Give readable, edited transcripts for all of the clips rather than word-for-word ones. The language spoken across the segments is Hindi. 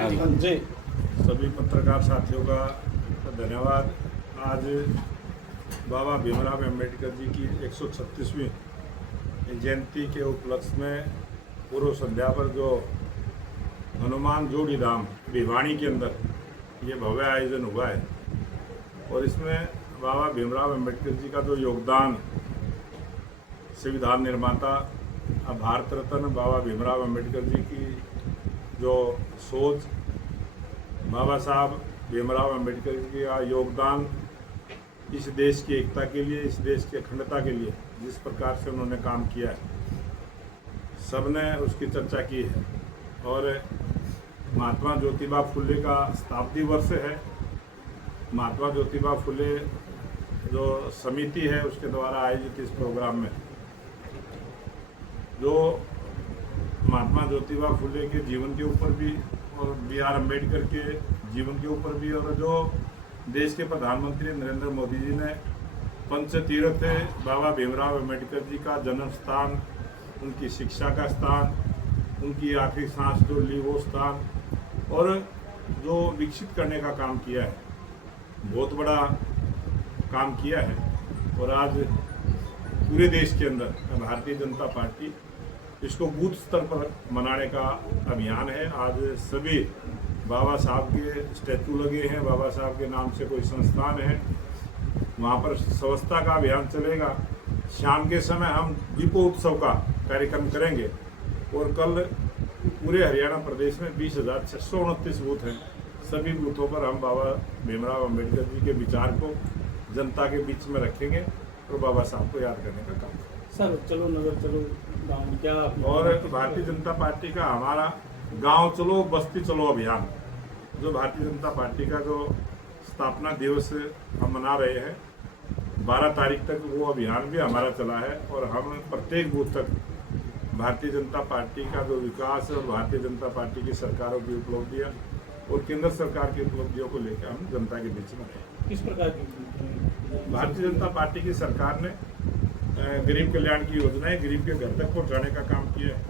जी सभी पत्रकार साथियों का धन्यवाद। आज बाबा भीमराव अम्बेडकर जी की 136वीं जयंती के उपलक्ष्य में पूर्व संध्या पर जो हनुमान जोड़ी धाम भिवानी के अंदर ये भव्य आयोजन हुआ है और इसमें बाबा भीमराव अम्बेडकर जी का जो योगदान, संविधान निर्माता भारत रत्न बाबा भीमराव अम्बेडकर जी की जो सोच, बाबा साहब भीमराव अम्बेडकर जी का योगदान इस देश की एकता के लिए, इस देश की अखंडता के लिए जिस प्रकार से उन्होंने काम किया है, सबने उसकी चर्चा की है। और महात्मा ज्योतिबा फुले का शताब्दी वर्ष है। महात्मा ज्योतिबा फुले जो समिति है उसके द्वारा आयोजित इस प्रोग्राम में जो महात्मा ज्योतिबा फुले के जीवन के ऊपर भी और B.R. अम्बेडकर के जीवन के ऊपर भी, और जो देश के प्रधानमंत्री नरेंद्र मोदी जी ने पंचतीर्थ बाबा भीमराव अम्बेडकर जी का जन्म स्थान, उनकी शिक्षा का स्थान, उनकी आखिरी सांस जो ली वो स्थान, और जो विकसित करने का काम किया है, बहुत बड़ा काम किया है। और आज पूरे देश के अंदर भारतीय जनता पार्टी इसको बूथ स्तर पर मनाने का अभियान है। आज सभी बाबा साहब के स्टैचू लगे हैं, बाबा साहब के नाम से कोई संस्थान है, वहाँ पर स्वच्छता का अभियान चलेगा। शाम के समय हम दीपोत्सव का कार्यक्रम करेंगे और कल पूरे हरियाणा प्रदेश में 20,629 बूथ हैं। सभी बूथों पर हम बाबा भीमराव अम्बेडकर जी के विचार को जनता के बीच में रखेंगे और बाबा साहब को याद करने का काम करेंगे। सर, चलो नगर चलो गाँव क्या। और भारतीय जनता पार्टी का हमारा गांव चलो बस्ती चलो अभियान, जो भारतीय जनता पार्टी का जो स्थापना दिवस हम मना रहे हैं, 12 तारीख तक वो अभियान भी हमारा चला है। और हम प्रत्येक बूथ तक भारतीय जनता पार्टी का जो विकास है और भारतीय जनता पार्टी की सरकारों की उपलब्धियाँ और केंद्र सरकार की उपलब्धियों को लेकर हम जनता के बीच में रहे। किस प्रकार की भारतीय जनता पार्टी की सरकार ने गरीब कल्याण की योजनाएं गरीब के घर तक पहुंचाने का काम किया है।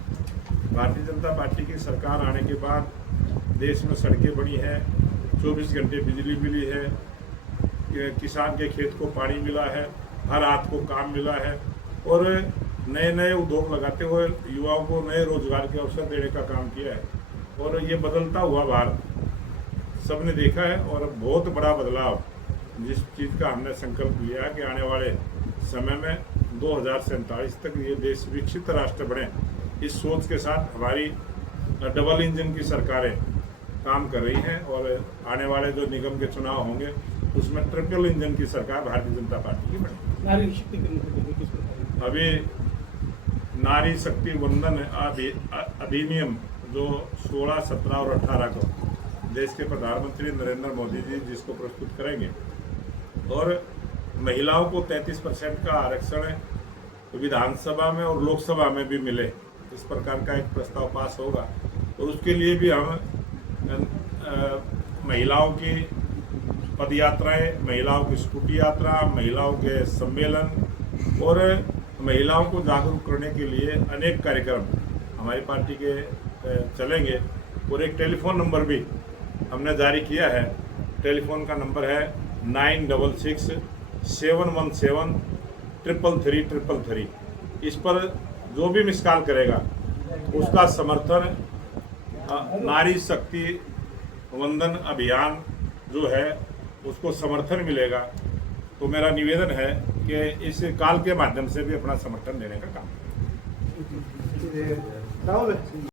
भारतीय जनता पार्टी की सरकार आने के बाद देश में सड़कें बनी है, 24 घंटे बिजली मिली है, किसान के खेत को पानी मिला है, हर हाथ को काम मिला है, और नए नए उद्योग लगाते हुए युवाओं को नए रोजगार के अवसर देने का काम किया है। और ये बदलता हुआ भारत सबने देखा है और बहुत बड़ा बदलाव, जिस चीज़ का हमने संकल्प लिया है कि आने वाले समय में 2047 तक ये देश विकसित राष्ट्र बने, इस सोच के साथ हमारी डबल इंजन की सरकारें काम कर रही हैं। और आने वाले जो निगम के चुनाव होंगे उसमें ट्रिपल इंजन की सरकार भारतीय जनता पार्टी की बनेगी। नारी शक्ति किस प्रकार? अभी नारी शक्ति वंदन अधिनियम जो 16, 17 और 18 को देश के प्रधानमंत्री नरेंद्र मोदी जी जिसको प्रस्तुत करेंगे, और महिलाओं को 33% का आरक्षण विधानसभा में और लोकसभा में भी मिले, इस प्रकार का एक प्रस्ताव पास होगा। और उसके लिए भी हम महिलाओं की पद यात्राएँ, महिलाओं की स्कूटी यात्रा, महिलाओं के सम्मेलन और महिलाओं को जागरूक करने के लिए अनेक कार्यक्रम हमारी पार्टी के चलेंगे। और एक टेलीफोन नंबर भी हमने जारी किया है। टेलीफोन का नंबर है 966 717 333। इस पर जो भी मिस कॉल करेगा उसका समर्थन नारी शक्ति वंदन अभियान जो है उसको समर्थन मिलेगा। तो मेरा निवेदन है कि इस कॉल के माध्यम से भी अपना समर्थन देने का काम करें।